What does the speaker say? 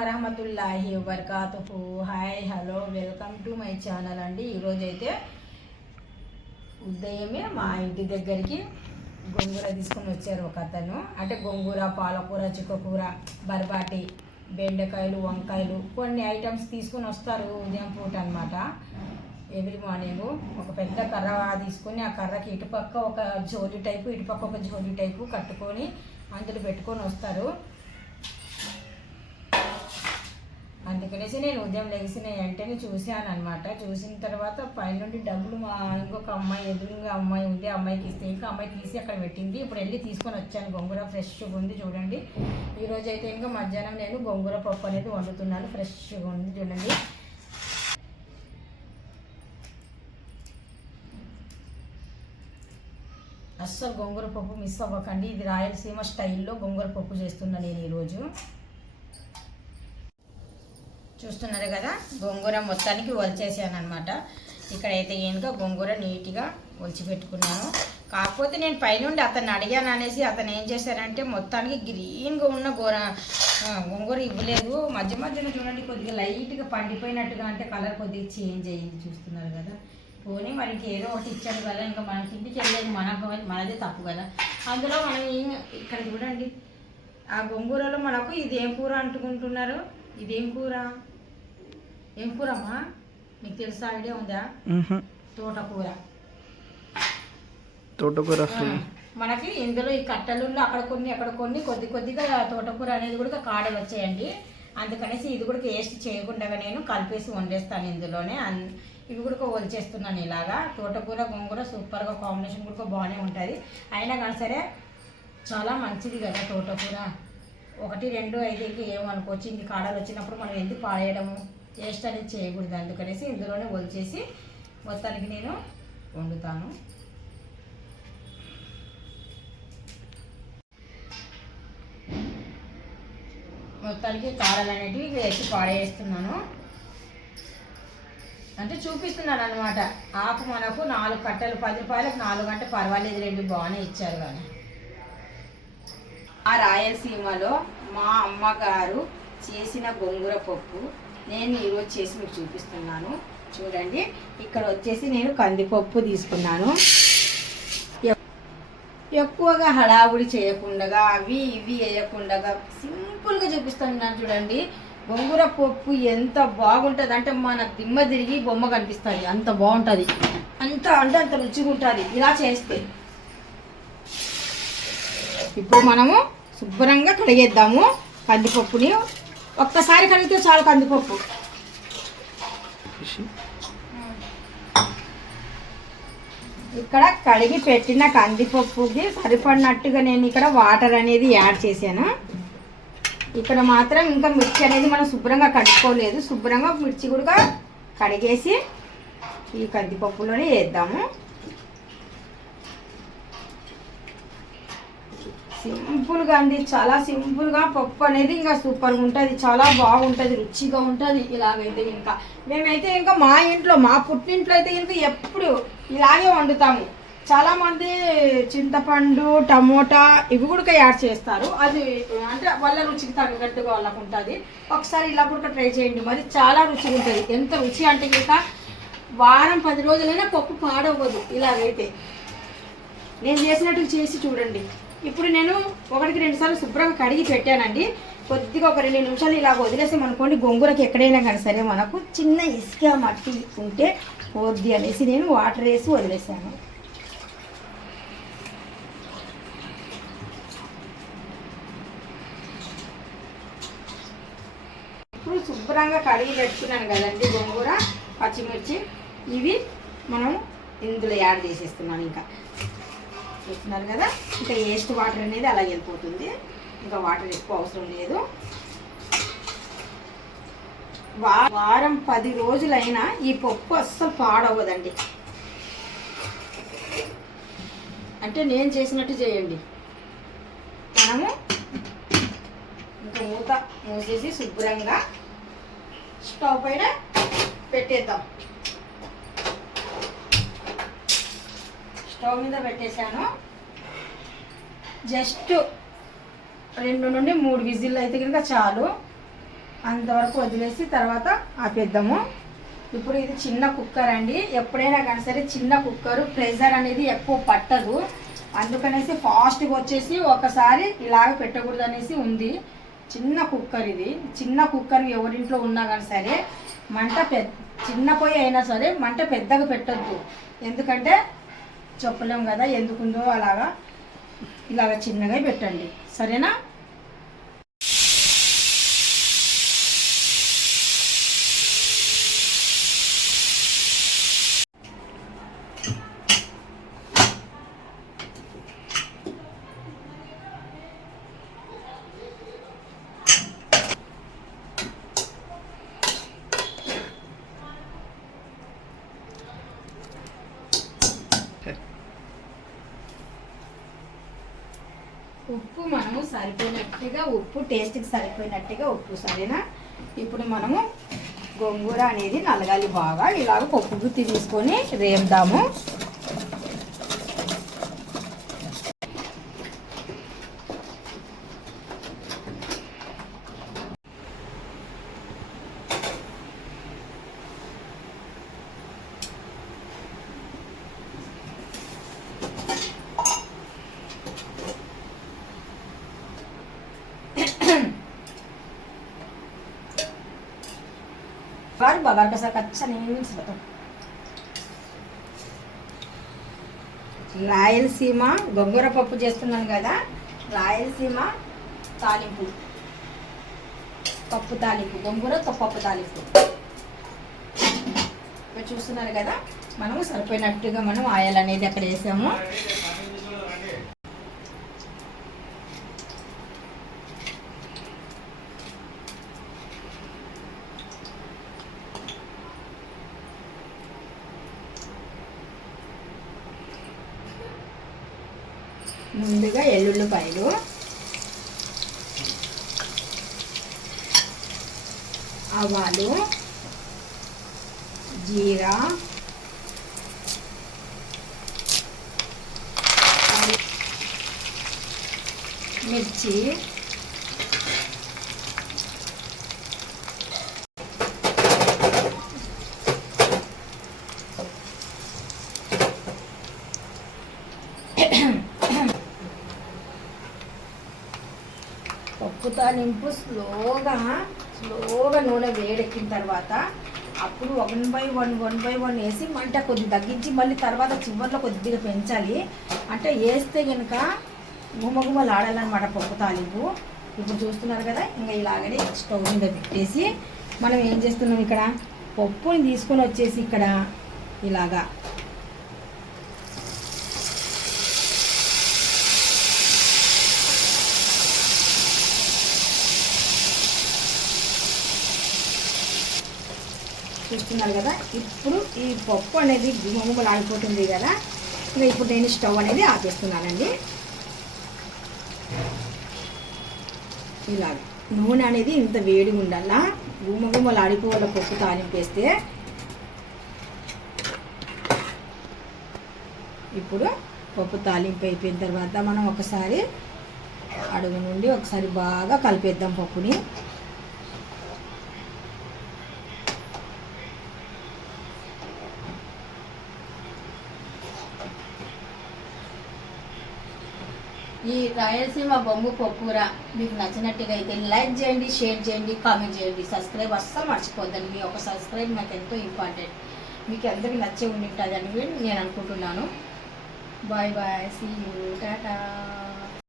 వరహమతుల్లాహి వబర్కాతుహు. Hi hello welcome to my channel అండి. ఈరోజు అయితే ఉదయమే మా ఇంటి దగ్గరికి గోంగూర తీసుకొని వచ్చారు ఒక అతను. అంటే గోంగూర, పాలకూర, చిక్కకూర, బర్బాటి, బెండకాయలు, వంకాయలు కొన్ని ఐటమ్స్ తీసుకొని వస్తారు ఉదయం పూట అనమాట. ఎవ్రీ మార్నింగ్ ఒక పెద్ద కర్ర తీసుకొని ఆ కర్రకి ఇటుపక్క ఒక జోలి టైపు ఇటుపక్క ఒక జోలి టైపు కట్టుకొని అందులో పెట్టుకొని వస్తారు. అందుకనేసి నేను ఉదయం లెగిసిన వెంటనే చూశాను అనమాట. చూసిన తర్వాత పైనుండి డబ్బులు మా ఇంకొక అమ్మాయి ఎదురుగా అమ్మాయి ఉంది, అమ్మాయికి ఇస్తే ఇంకా అమ్మాయి తీసి అక్కడ పెట్టింది. ఇప్పుడు వెళ్ళి తీసుకొని వచ్చాను. గోంగూర ఫ్రెష్గా ఉంది చూడండి. ఈరోజు అయితే ఇంకా మధ్యాహ్నం నేను గోంగూర పప్పు అనేది వండుతున్నాను. ఫ్రెష్గా ఉంది చూడండి. అస్సలు గోంగూర పప్పు మిస్ అవ్వకండి. ఇది రాయలసీమ స్టైల్లో గోంగూర పప్పు చేస్తున్నాను నేను ఈరోజు. చూస్తున్నారు కదా, గోంగూర మొత్తానికి ఒలిచేసాను అనమాట. ఇక్కడైతే ఏంటో గోంగూర నీట్గా ఒలిచి పెట్టుకున్నాను. కాకపోతే నేను పైనుండి అతన్ని అడిగాను అనేసి అతను ఏం చేశారంటే మొత్తానికి గ్రీన్గా ఉన్న గోంగూర ఇవ్వలేదు. మధ్య మధ్యలో చూడండి కొద్దిగా లైట్గా పండిపోయినట్టుగా, అంటే కలర్ కొద్దిగా చేంజ్ అయ్యింది. చూస్తున్నారు కదా. పోనీ మనకి ఏదో ఒకటి ఇచ్చాడు కదా, ఇంకా మనకి ఇంటికి వెళ్ళేది మనదే తప్పు కదా. అందులో మనం ఇక్కడ చూడండి, ఆ గోంగూరలో మనకు ఇది ఏం కూర అంటుకుంటున్నారు. ఇదేం కూర? ఏం కూరమ్మా మీకు తెలుసా? ఐడియా ఉందా? తోటకూర. తోటకూర మనకి ఇందులో ఈ కట్టలు అక్కడ కొన్ని కొద్ది కొద్దిగా తోటకూర అనేది కూడా కాడలు వచ్చాయండి. అందుకనేసి ఇది కూడా వేస్ట్ చేయకుండా నేను కలిపేసి వండేస్తాను ఇందులోనే. ఇవి కూడా వదిలేస్తున్నాను ఇలాగా. తోటకూర గోంగూర సూపర్గా కాంబినేషన్ కూడా బాగానే ఉంటుంది. అయినా కానీ సరే చాలా మంచిది కదా తోటకూర. 1, 2 అయితే ఇంకా ఏమనుకోవచ్చు. ఇంక కాడలు వచ్చినప్పుడు మనం ఎందుకు పాడేయడము, టేస్ట్ అనేది చేయకూడదు. అందుకనేసి ఇందులోనే ఒలిచేసి మొత్తానికి నేను వండుతాను. మొత్తానికి కాడలు అనేటివి వేసి పాడేస్తున్నాను. అంటే చూపిస్తున్నాను అనమాట. ఆకు మనకు 4 కట్టలు 10 రూపాయలకు 4 అంటే పర్వాలేదు, 2 బాగానే ఇచ్చారు. కానీ ఆ రాయలసీమలో మా అమ్మగారు చేసిన గోంగూర పప్పు నేను ఈరోజు చేసి మీకు చూపిస్తున్నాను. చూడండి, ఇక్కడ వచ్చేసి నేను కందిపప్పు తీసుకున్నాను. ఎక్కువగా హడావుడి చేయకుండా అవి ఇవి వేయకుండా సింపుల్గా చూపిస్తున్నాను. చూడండి, గోంగూర పప్పు ఎంత బాగుంటుంది అంటే మన దిమ్మ తిరిగి బొమ్మ కనిపిస్తుంది. అంత బాగుంటుంది, అంత రుచిగా ఉంటుంది ఇలా చేస్తే. ఇప్పుడు మనము శుభ్రంగా కడిగేద్దాము కందిపప్పుని. ఒక్కసారి కడిగితే చాలు కందిపప్పు. ఇక్కడ కడిగి పెట్టిన కందిపప్పుకి సరిపడినట్టుగా నేను ఇక్కడ వాటర్ అనేది యాడ్ చేశాను. ఇక్కడ మాత్రం ఇంకా మిర్చి అనేది మనం శుభ్రంగా కడుక్కోలేదు. శుభ్రంగా మిర్చి కూడా కడిగేసి ఈ కందిపప్పులోనే వేద్దాము. సింపుల్గా అండి, చాలా సింపుల్గా పప్పు అనేది ఇంకా సూపర్గా ఉంటుంది. చాలా బాగుంటుంది, రుచిగా ఉంటుంది. ఇలాగైతే మేమైతే ఇంకా మా ఇంట్లో మా పుట్టింట్లో అయితే ఇంకా ఎప్పుడు ఇలాగే వండుతాము. చాలామంది చింతపండు, టమోటా ఇవి కూడా యాడ్ చేస్తారు. అది అంటే వాళ్ళ రుచికి తగ్గట్టుగా వాళ్ళకు ఉంటుంది. ఒకసారి ఇలా కూడా ట్రై చేయండి, మరి చాలా రుచిగా ఉంటుంది. ఎంత రుచి అంటే ఇంకా వారం 10 రోజులైనా పప్పు పాడవ్వదు. ఇలాగైతే నేను చేసినట్టు చేసి చూడండి. ఇప్పుడు నేను 1-2 సార్లు శుభ్రంగా కడిగి పెట్టానండి. కొద్దిగా ఒక 2 నిమిషాలు ఇలా వదిలేసాం అనుకోండి, గోంగూరకి ఎక్కడైనా కానీ సరే మనకు చిన్న ఇసుక మట్టి ఉంటే పోద్ది అనేసి నేను వాటర్ వేసి వదిలేసాను. ఇప్పుడు శుభ్రంగా కడిగి పెట్టుకున్నాను కదండి గోంగూర, పచ్చిమిర్చి ఇవి మనం ఇందులో యాడ్ చేసేస్తున్నాను. ఇంకా చూస్తున్నారు కదా, ఇంకా వేస్ట్ వాటర్ అనేది అలా వెళ్ళిపోతుంది. ఇంకా వాటర్ ఎక్కువ అవసరం లేదు. వారం 10 రోజులైనా ఈ పప్పు అస్సలు పాడవ్వదండి. అంటే నేను చేసినట్టు చేయండి. మనము ఇంకా మూత మూసేసి శుభ్రంగా స్టవ్ పైన పెట్టేద్దాం. స్టవ్ మీద పెట్టేశాను. జస్ట్ 2 నుండి 3 విజిల్లు అయితే కనుక చాలు. అంతవరకు వదిలేసి తర్వాత ఆపేద్దాము. ఇప్పుడు ఇది చిన్న కుక్కర్ అండి. ఎప్పుడైనా కానీ సరే చిన్న కుక్కరు ప్రెషర్ అనేది ఎక్కువ పట్టదు, అందుకనేసి ఫాస్ట్గా వచ్చేసి ఒకసారి ఇలాగ పెట్టకూడదు అనేసి ఉంది. చిన్న కుక్కర్ ఇది. చిన్న కుక్కర్ ఎవరింట్లో ఉన్నా కానీ సరే మంట చిన్న పొయ్యి అయినా సరే మంట పెద్దగా పెట్టద్దు, ఎందుకంటే చెప్పలేము కదా ఎందుకుందో. ఇలాగ చిన్నగా పెట్టండి, సరేనా? ఉప్పు మనము సరిపోయినట్టుగా, ఉప్పు టేస్ట్కి సరిపోయినట్టుగా ఉప్పు, సరేనా? ఇప్పుడు మనము గోంగూర అనేది నలగాలి బాగా. ఇలాగ పప్పు గుత్తి తీసుకొని రేపుదాము. baru bagar kasar kacasan ini sebetulnya. Rayalaseema గొంగూర పప్పు చేస్తున్నాను కదా, రాయలసీమ తాలింపు, పప్పు తాలింపు, గొంగూరతో పప్పు తాలింపు. ఇక్కడ చూస్తున్నారు కదా, మనము సరిపోయినట్టుగా మనం ఆయిల్ అనేది అక్కడ వేసాము. ముందుగా ఎల్లుల్లిపాయలు, ఆవాలు, జీరా, మిర్చి, పప్పు తాలింపు స్లోగా నూనె వేడెక్కిన తర్వాత అప్పుడు 1 by 1 వేసి మంట కొద్ది తగ్గించి మళ్ళీ తర్వాత చివరిలో కొద్దిగా పెంచాలి. అంటే వేస్తే కనుక గుమగుమలు ఆడాలన్నమాట పప్పు తాలింపు. ఇప్పుడు చూస్తున్నారు కదా, ఇంకా ఇలాగనే స్టవ్ మీద పెట్టేసి మనం ఏం చేస్తున్నాం, ఇక్కడ పప్పుని తీసుకొని వచ్చేసి ఇక్కడ ఇలాగా చూస్తున్నారు కదా. ఇప్పుడు ఈ పప్పు అనేది గుమగుమలు ఆడిపోతుంది కదా, ఇంకా ఇప్పుడు నేను స్టవ్ అనేది ఆపేస్తున్నానండి. ఇలాగ నూనె అనేది ఇంత వేడిగా ఉండాలా, గుమగుమలు ఆడిపోవాలి పప్పు తాలింపు వేస్తే. ఇప్పుడు పప్పు తాలింపు అయిపోయిన తర్వాత మనం ఒకసారి అడుగు నుండి ఒకసారి బాగా కలిపేద్దాం పప్పుని. ఈ రాయలసీమ బొంగు పప్పుకూర మీకు నచ్చినట్టుగా అయితే లైక్ చేయండి, షేర్ చేయండి, కామెంట్ చేయండి, సబ్స్క్రైబ్ అస్సలు మర్చిపోద్దండి. మీ ఒక సబ్స్క్రైబ్ నాకు ఎంతో ఇంపార్టెంట్. మీకు అందరికీ నచ్చే ఉండి ఉంటుంది అని నేను అనుకుంటున్నాను. Bye bye, see you, Tata.